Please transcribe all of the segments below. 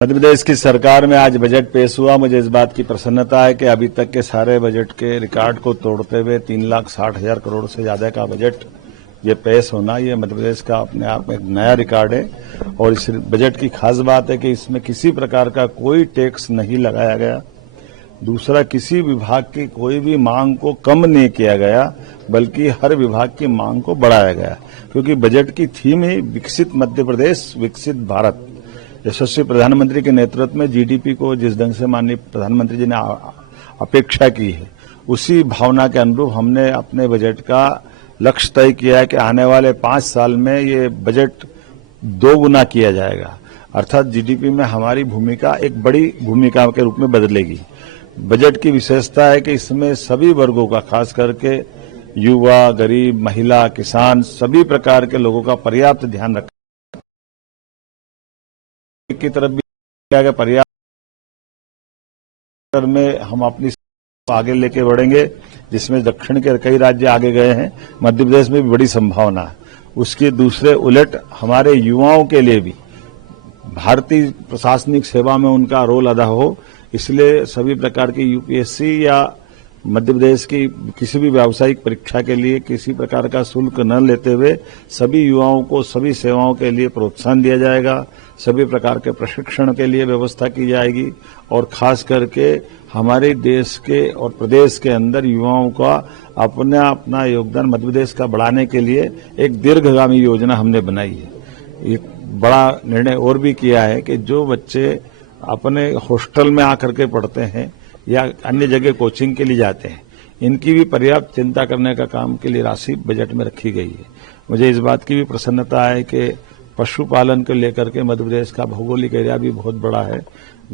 मध्य प्रदेश की सरकार में आज बजट पेश हुआ। मुझे इस बात की प्रसन्नता है कि अभी तक के सारे बजट के रिकॉर्ड को तोड़ते हुए 3,60,000 करोड़ से ज्यादा का बजट ये पेश होना, ये मध्य प्रदेश का अपने आप में एक नया रिकॉर्ड है। और इस बजट की खास बात है कि इसमें किसी प्रकार का कोई टैक्स नहीं लगाया गया। दूसरा, किसी विभाग की कोई भी मांग को कम नहीं किया गया, बल्कि हर विभाग की मांग को बढ़ाया गया, क्योंकि बजट की थीम ही विकसित मध्य प्रदेश विकसित भारत। यशस्वी प्रधानमंत्री के नेतृत्व में जीडीपी को जिस ढंग से माननीय प्रधानमंत्री जी ने अपेक्षा की है, उसी भावना के अनुरूप हमने अपने बजट का लक्ष्य तय किया है कि आने वाले 5 साल में ये बजट 2 गुना किया जाएगा। अर्थात जीडीपी में हमारी भूमिका एक बड़ी भूमिका के रूप में बदलेगी। बजट की विशेषता है कि इसमें सभी वर्गों का, खास करके युवा, गरीब, महिला, किसान, सभी प्रकार के लोगों का पर्याप्त ध्यान रखा की तरफ भी किया गया। पर्याप्त में हम अपनी आगे लेके बढ़ेंगे, जिसमें दक्षिण के कई राज्य आगे गए हैं, मध्य प्रदेश में भी बड़ी संभावना है। उसके दूसरे उलट हमारे युवाओं के लिए भी भारतीय प्रशासनिक सेवा में उनका रोल अदा हो, इसलिए सभी प्रकार की यूपीएससी या मध्य प्रदेश की किसी भी व्यावसायिक परीक्षा के लिए किसी प्रकार का शुल्क न लेते हुए सभी युवाओं को सभी सेवाओं के लिए प्रोत्साहन दिया जाएगा। सभी प्रकार के प्रशिक्षण के लिए व्यवस्था की जाएगी और खास करके हमारे देश के और प्रदेश के अंदर युवाओं का अपना योगदान मध्य प्रदेश का बढ़ाने के लिए एक दीर्घगामी योजना हमने बनाई है। एक बड़ा निर्णय और भी किया है कि जो बच्चे अपने हॉस्टल में आकर के पढ़ते हैं या अन्य जगह कोचिंग के लिए जाते हैं, इनकी भी पर्याप्त चिंता करने का काम के लिए राशि बजट में रखी गई है। मुझे इस बात की भी प्रसन्नता है कि पशुपालन को लेकर के मध्य प्रदेश का भौगोलिक एरिया भी बहुत बड़ा है,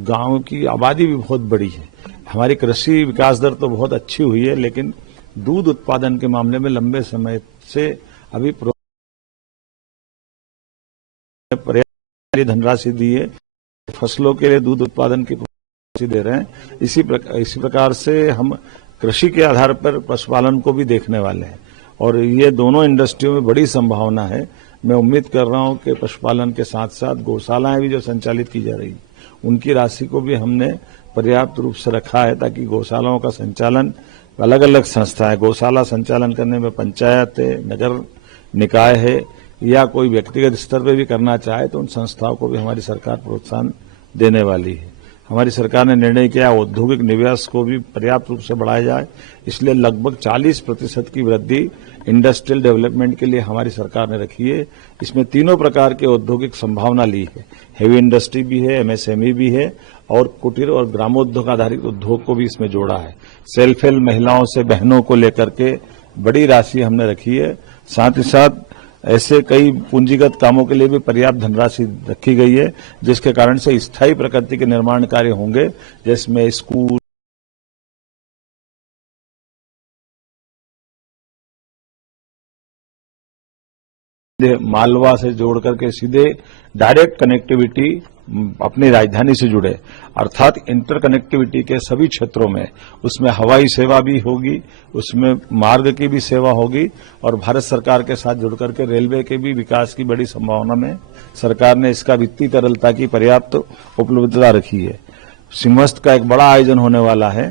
गांव की आबादी भी बहुत बड़ी है। हमारी कृषि विकास दर तो बहुत अच्छी हुई है, लेकिन दूध उत्पादन के मामले में लंबे समय से अभी पर्याप्त धनराशि दी है। फसलों के लिए दूध उत्पादन की दे रहे हैं। इसी प्रकार से हम कृषि के आधार पर पशुपालन को भी देखने वाले हैं और ये दोनों इंडस्ट्रियों में बड़ी संभावना है। मैं उम्मीद कर रहा हूं कि पशुपालन के साथ साथ गौशालाएं भी जो संचालित की जा रही, उनकी राशि को भी हमने पर्याप्त रूप से रखा है, ताकि गौशालाओं का संचालन अलग अलग संस्थाएं, गौशाला संचालन करने में पंचायत है, नगर निकाय है या कोई व्यक्तिगत स्तर पर भी करना चाहे तो उन संस्थाओं को भी हमारी सरकार प्रोत्साहन देने वाली है। हमारी सरकार ने निर्णय किया औद्योगिक निवेश को भी पर्याप्त रूप से बढ़ाया जाए, इसलिए लगभग 40% की वृद्धि इंडस्ट्रियल डेवलपमेंट के लिए हमारी सरकार ने रखी है। इसमें तीनों प्रकार के औद्योगिक संभावना ली है, हेवी इंडस्ट्री भी है, एमएसएमई भी है और कुटीर और ग्रामोद्योग आधारित उद्योग को भी इसमें जोड़ा है। सेल्फ हेल्प महिलाओं से बहनों को लेकर के बड़ी राशि हमने रखी है। साथ ही साथ ऐसे कई पूंजीगत कामों के लिए भी पर्याप्त धनराशि रखी गई है, जिसके कारण से स्थायी प्रकृति के निर्माण कार्य होंगे, जिसमें स्कूल, मालवा से जोड़ करके सीधे डायरेक्ट कनेक्टिविटी अपनी राजधानी से जुड़े, अर्थात इंटर कनेक्टिविटी के सभी क्षेत्रों में, उसमें हवाई सेवा भी होगी, उसमें मार्ग की भी सेवा होगी और भारत सरकार के साथ जुड़ करके रेलवे के भी विकास की बड़ी संभावना में सरकार ने इसका वित्तीय तरलता की पर्याप्त उपलब्धता रखी है। सिंहस्थ का एक बड़ा आयोजन होने वाला है।